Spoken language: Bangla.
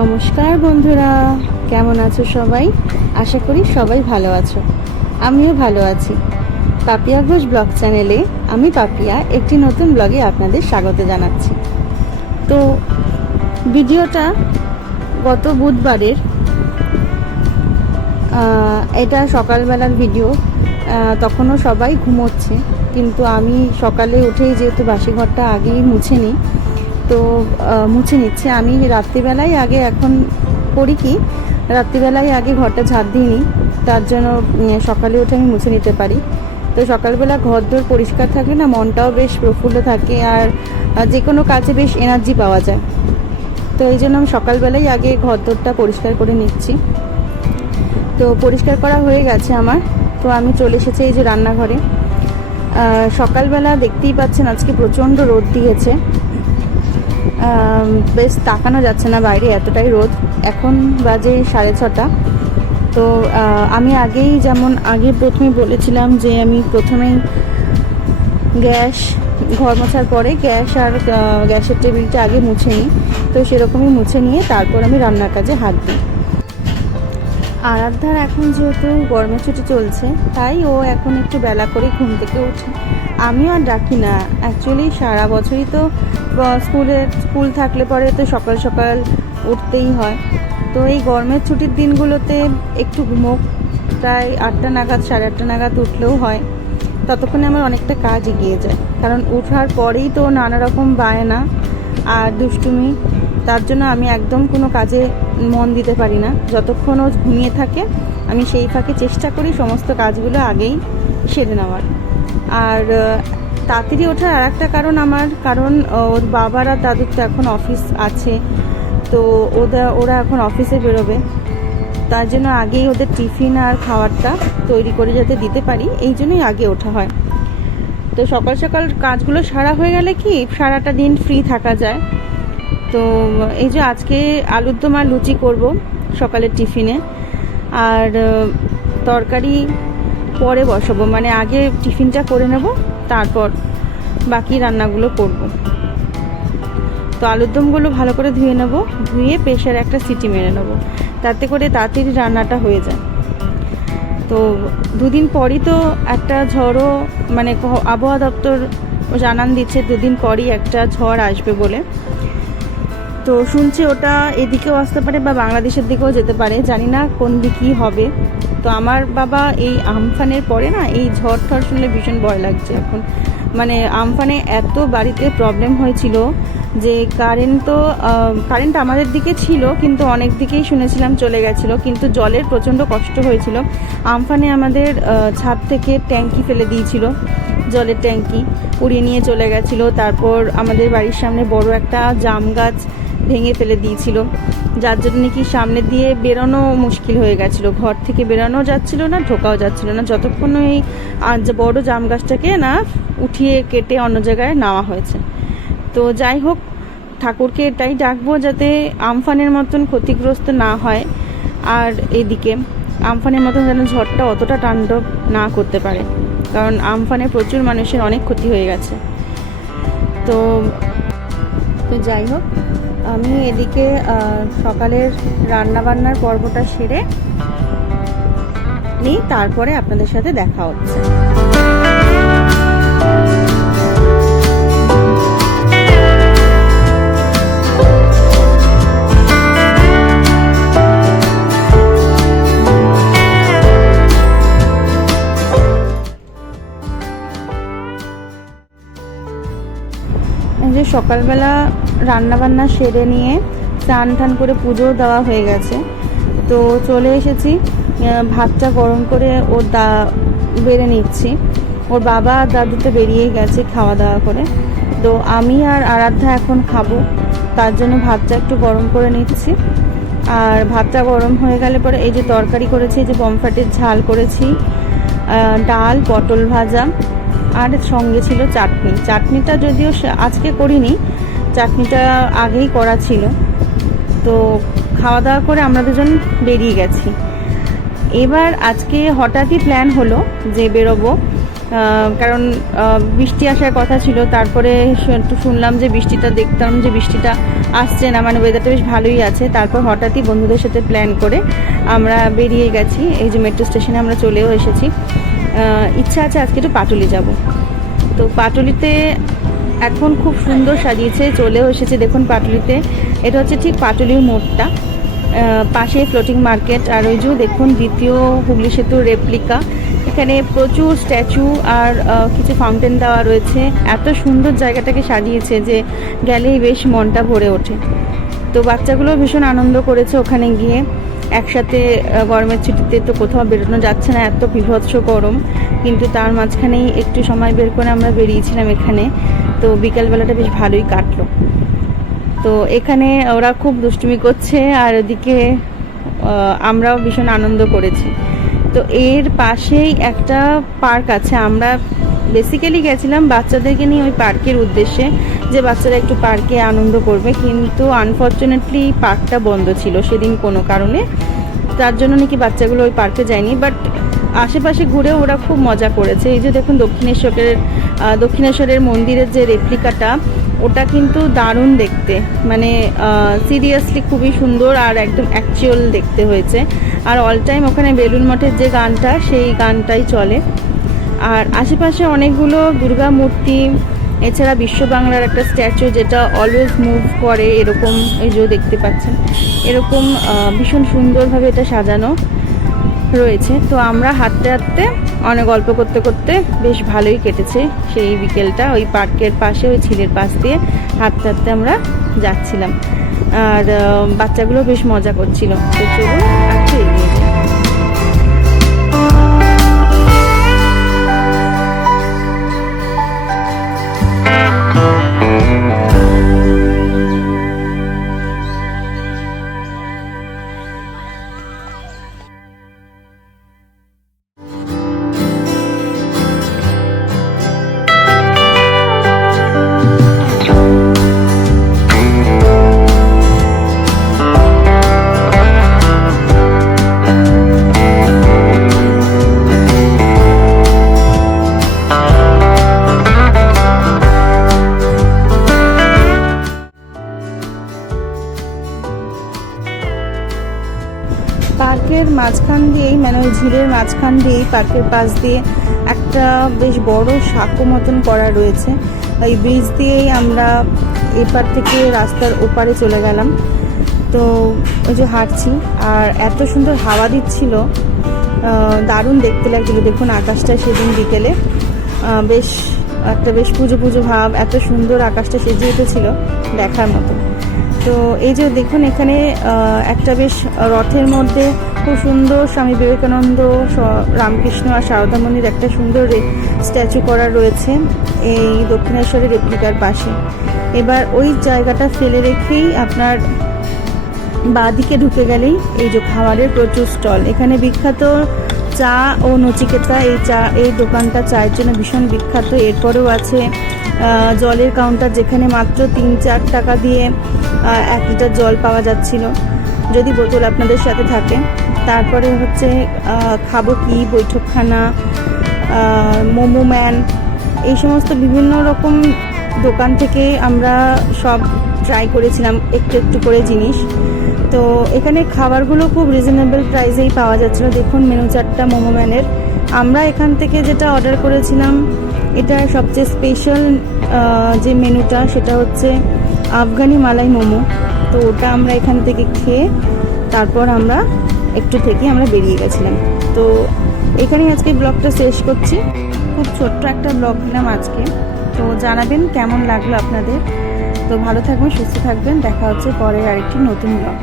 নমস্কার বন্ধুরা, কেমন আছো সবাই? আশা করি সবাই ভালো আছো। আমিও ভালো আছি। পাপিয়া ঘোষ ব্লগ চ্যানেলে আমি পাপিয়া একটি নতুন ব্লগে আপনাদের স্বাগত জানাচ্ছি। তো ভিডিওটা গত বুধবারের এটা সকালবেলার ভিডিও তখনও সবাই ঘুমোচ্ছে, কিন্তু আমি সকালে উঠেই যেহেতু বাসি ঘরটা আগেই মুছে নিই তো মুছে নিচ্ছে। আমি রাত্রিবেলায় আগে এখন করি কি, রাত্রিবেলায় আগে ঘরটা ঝাড় দিই নিই। তার জন্য সকালে উঠে আমি মুছে নিতে পারি। তো সকালবেলা ঘর দোর পরিষ্কার থাকলে না মনটাও বেশ প্রফুল্ল থাকে আর যে কোনো কাজে বেশ এনার্জি পাওয়া যায়। তো এই জন্য আমি সকালবেলাই আগে ঘর দোরটা পরিষ্কার করে নিচ্ছি। তো পরিষ্কার করা হয়ে গেছে আমার। তো আমি চলে এসেছি এই যে রান্নাঘরে। সকালবেলা দেখতেই পাচ্ছেন আজকে প্রচণ্ড রোদ দিয়েছে। বেশ তাকানো যাচ্ছে না বাইরে, এতটাই রোদ। এখন বাজে সাড়ে ছটা। তো আমি আগেই যেমন, আগে প্রথমে বলেছিলাম যে আমি প্রথমেই গ্যাস ঘর মোছার পরে গ্যাস আর গ্যাসের টেবিলটা আগে মুছে নিই। তো সেরকমই মুছে নিয়ে তারপর আমি রান্নার কাজে হাত দিই। আরাধ্যার এখন যেহেতু গরমের ছুটি চলছে, তাই ও এখন একটু বেলা করে ঘুম থেকে ওঠে আমিও আর ডাকি না। অ্যাকচুয়ালি সারা বছরই তো স্কুলে, স্কুল থাকলে পরে তো সকাল সকাল উঠতেই হয়। তো এই গরমের ছুটির দিনগুলোতে একটু ঘুমোক। প্রায় আটটা নাগাদ, সাড়ে আটটা নাগাদ উঠলেও হয়। ততক্ষণে আমার অনেকটা কাজ এগিয়ে যায়। কারণ ওঠার পরেই তো নানা রকম বায়না আর দুষ্টুমি তার জন্য আমি একদম কোনো কাজে মন দিতে পারি না। যতক্ষণ ও ঘুমিয়ে থাকে, আমি সেই ফাঁকে চেষ্টা করি সমস্ত কাজগুলো আগেই সেরে নেওয়ার। আর তাড়াতাড়ি ওঠার আর একটা কারণ আমার, কারণ ওর বাবার আর দাদুর তো এখন অফিস আছে। তো ওরা ওরা এখন অফিসে বেরোবে। তার জন্য আগেই ওদের টিফিন আর খাবারটা তৈরি করে যাতে দিতে পারি, এই জন্যই আগে ওঠা হয়। তো সকাল সকাল কাজগুলো সারা হয়ে গেলে কি, সারাটা দিন ফ্রি থাকা যায়। তো এই যে আজকে আলুর দম আর লুচি করব সকালের টিফিনে। আর তরকারি পরে বসাবো মানে আগে টিফিনটা করে নেব, তারপর বাকি রান্নাগুলো করব। তো আলুর দমগুলো ভালো করে ধুয়ে নেব, ধুয়ে প্রেশারে একটা সিটি মেরে নেব, তাতে করে তাড়াতাড়ি রান্নাটা হয়ে যায়। তো দুদিন পরই তো একটা ঝড়ও মানে আবহাওয়া দপ্তর জানান দিচ্ছে, দুদিন পরই একটা ঝড় আসবে বলে। তো শুনছি ওটা এদিকেও আসতে পারে বা বাংলাদেশের দিকেও যেতে পারে, জানি না কোন দিকই হবে। তো আমার বাবা এই আমফানের পরে না, এই ঝড় ঠড় শুনলে ভীষণ ভয় লাগছে এখন। মানে আমফানে এত বাড়িতে প্রবলেম হয়েছিল যে কারেন্ট তো কারেন্ট আমাদের দিকে ছিল, কিন্তু অনেক দিকেই শুনেছিলাম চলে গেছিল, কিন্তু জলের প্রচণ্ড কষ্ট হয়েছিল। আমফানে আমাদের ছাদ থেকে ট্যাঙ্কি ফেলে দিয়েছিল, জলের ট্যাঙ্কি। উড়িয়ে নিয়ে চলে গেছিল, তারপর আমাদের বাড়ির সামনে বড় একটা জাম গাছ ভেঙে ফেলে দিয়েছিল। যার জন্য নাকি সামনে দিয়ে বেরোনো মুশকিল হয়ে গেছিল। ঘর থেকে বেরোনো যাচ্ছিল না, ঢোকাও যাচ্ছিল না। যতক্ষণ ওই বড় জাম গাছটাকে না উঠিয়ে কেটে অন্য জায়গায় নেওয়া হয়েছে। তো যাই হোক, ঠাকুরকে এটাই ডাকবো যাতে আমফানের মতন ক্ষতিগ্রস্ত না হয় আর এদিকে আমফানের মতন যেন ঝড়টা অতটা তাণ্ডব না করতে পারে। কারণ আমফানে প্রচুর মানুষের অনেক ক্ষতি হয়ে গেছে। তো তো যাই হোক আমি এদিকে সকালের রান্না বান্নার পর্বটা সেরে নিই, তারপরে আপনাদের সাথে দেখা হচ্ছে। যে সকালবেলা রান্না বান্না সেরে নিয়ে স্নান টান করে পুজো দেওয়া হয়ে গেছে। তো চলে এসেছি ভাতটা গরম করে ওর দা, বেড়ে নিচ্ছি। ওর বাবা আর দাদু তো বেরিয়েই গেছে খাওয়া দাওয়া করে। তো আমি আর আরাধ্যা এখন খাব, তার জন্য ভাতটা একটু গরম করে নিচ্ছি। আর ভাতটা গরম হয়ে গেলে পরে এই যে তরকারি করেছি যে বমফাটের ঝাল করেছি ডাল, পটল ভাজা, আর সঙ্গে ছিল চাটনি। চাটনিটা যদিও আজকে করিনি চাটনিটা আগেই করা ছিল। তো খাওয়া দাওয়া করে আমরা দুজন বেরিয়ে গেছি। এবার আজকে হঠাৎই প্ল্যান হলো যে বেরোবো। কারণ বৃষ্টি আসার কথা ছিল। তারপরে একটু শুনলাম যে বৃষ্টিটা, দেখতাম যে বৃষ্টিটা আসছে না। মানে ওয়েদারটা বেশ ভালোই আছে। তারপর হঠাৎই বন্ধুদের সাথে প্ল্যান করে আমরা বেরিয়ে গেছি। এই যে মেট্রো স্টেশনে আমরা চলেও এসেছি। ইচ্ছা আছে আজকে একটু পাটুলি যাব। তো পাটুলিতে এখন খুব সুন্দর সাজিয়েছে, চলেও এসেছে, দেখুন পাটুলিতে। এটা হচ্ছে ঠিক পাটুলির মোড়টা। পাশে ফ্লোটিং মার্কেট আর ওই যে দেখুন দ্বিতীয় হুগলি সেতুর রেপ্লিকা এখানে প্রচুর স্ট্যাচু আর কিছু ফাউন্টেন দেওয়া রয়েছে। এত সুন্দর জায়গাটাকে সাজিয়েছে যে গেলেই বেশ মনটা ভরে ওঠে। তো বাচ্চাগুলো ভীষণ আনন্দ করেছে ওখানে গিয়ে। একসাথে গরমের ছুটিতে তো কোথাও বেরোনো যাচ্ছে না, এত বিভৎস গরম। কিন্তু তার মাঝখানেই একটু সময় বের করে আমরা বেরিয়েছিলাম এখানে। তো বিকালবেলাটা বেশ ভালোই কাটলো। তো এখানে ওরা খুব দুষ্টুমি করছে আর ওদিকে আমরাও ভীষণ আনন্দ করেছি। তো এর পাশেই একটা পার্ক আছে, আমরা বেসিক্যালি গেছিলাম বাচ্চাদেরকে নিয়ে ওই পার্কের উদ্দেশ্যে, যে বাচ্চারা একটু পার্কে আনন্দ করবে, কিন্তু আনফর্চুনেটলি পার্কটা বন্ধ ছিল সেদিন কোনো কারণে। তার জন্য নাকি বাচ্চাগুলো ওই পার্কে যায়নি বাট আশেপাশে ঘুরে ওরা খুব মজা করেছে। এই যে দেখুন দক্ষিণেশ্বরের দক্ষিণেশ্বরের মন্দিরের যে রেপ্লিকাটা ওটা কিন্তু দারুণ দেখতে। মানে সিরিয়াসলি খুবই সুন্দর আর একদম অ্যাকচুয়াল দেখতে হয়েছে। আর অল টাইম ওখানে বেলুন মঠের যে গানটা, সেই গানটাই চলে। আর আশেপাশে অনেকগুলো দুর্গা মূর্তি, এছাড়া বিশ্ব বাংলার একটা স্ট্যাচু যেটা অলওয়েজ মুভ করে, এরকম এই যে দেখতে পাচ্ছেন। এরকম ভীষণ সুন্দরভাবে এটা সাজানো। রয়েছে। তো আমরা হাঁটতে হাঁটতে, অনেক গল্প করতে করতে বেশ ভালোই কেটেছে সেই বিকেলটা। ওই পার্কের পাশে, ওই ঝিলের পাশ দিয়ে হাঁটতে হাঁটতে আমরা যাচ্ছিলাম। আর বাচ্চাগুলো বেশ মজা করছিল। তো চলুন পার্কের মাঝখান দিয়েই মানে ওই ঝিলের মাঝখান দিয়েই, পার্কের পাশ দিয়ে একটা বেশ বড় সাঁকো মতন করা রয়েছে। এই ব্রিজ দিয়েই আমরা এপার থেকে রাস্তার ওপারে চলে গেলাম। তো ওই যে হাঁটছি, আর এত সুন্দর হাওয়া দিচ্ছিল। দারুণ দেখতে লাগছিল। দেখুন, আকাশটা সেদিন বিকেলে। বেশ, একটা বেশ পুজো পুজো ভাব, এত সুন্দর আকাশটা সেজে উঠেছিল দেখার মতো। তো এই যে দেখুন, এখানে একটা বেশ রথের মধ্যে খুব সুন্দর স্বামী বিবেকানন্দ রামকৃষ্ণ আর সারদা মন্দির একটা সুন্দর স্ট্যাচু করা রয়েছে এই দক্ষিণেশ্বরের রেপ্লিকার পাশে। এবার ওই জায়গাটা ফেলে রেখেই আপনার বাঁদিকে ঢুকে গেলেই এই যে খাবারের প্রচুর স্টল। এখানে বিখ্যাত চা ও নচিকেতা, এই চা, এই দোকানটা চায়ের জন্য ভীষণ বিখ্যাত। এরপরেও আছে জলের কাউন্টার যেখানে মাত্র তিন চার টাকা দিয়ে এক লিটার জল পাওয়া যাচ্ছিল। যদি বোতল আপনাদের সাথে থাকে। তারপরে হচ্ছে খাব কি? বৈঠকখানা মোমো ম্যান। এই সমস্ত বিভিন্ন রকম দোকান থেকে আমরা সব ট্রাই করেছিলাম একটু একটু করে জিনিস। তো এখানে খাবারগুলো খুব রিজনেবল প্রাইসেই পাওয়া যাচ্ছিল। দেখুন মেনু চারটা মোমো ম্যানের। আমরা এখান থেকে যেটা অর্ডার করেছিলাম, এটা সবচেয়ে স্পেশাল যে মেনুটা সেটা হচ্ছে আফগানি মালাই মোমো। তো ওটা আমরা এখান থেকে খেয়ে তারপর আমরা একটু থেকে আমরা বেরিয়ে গেছিলাম। তো এখানেই আজকে ব্লগটা শেষ করছি। খুব ছোট্ট একটা ব্লগ দিলাম আজকে। তো জানাবেন কেমন লাগল আপনাদের। তো ভালো থাকবেন, সুস্থ থাকবেন। দেখা হচ্ছে পরের আরেকটি নতুন ব্লগ।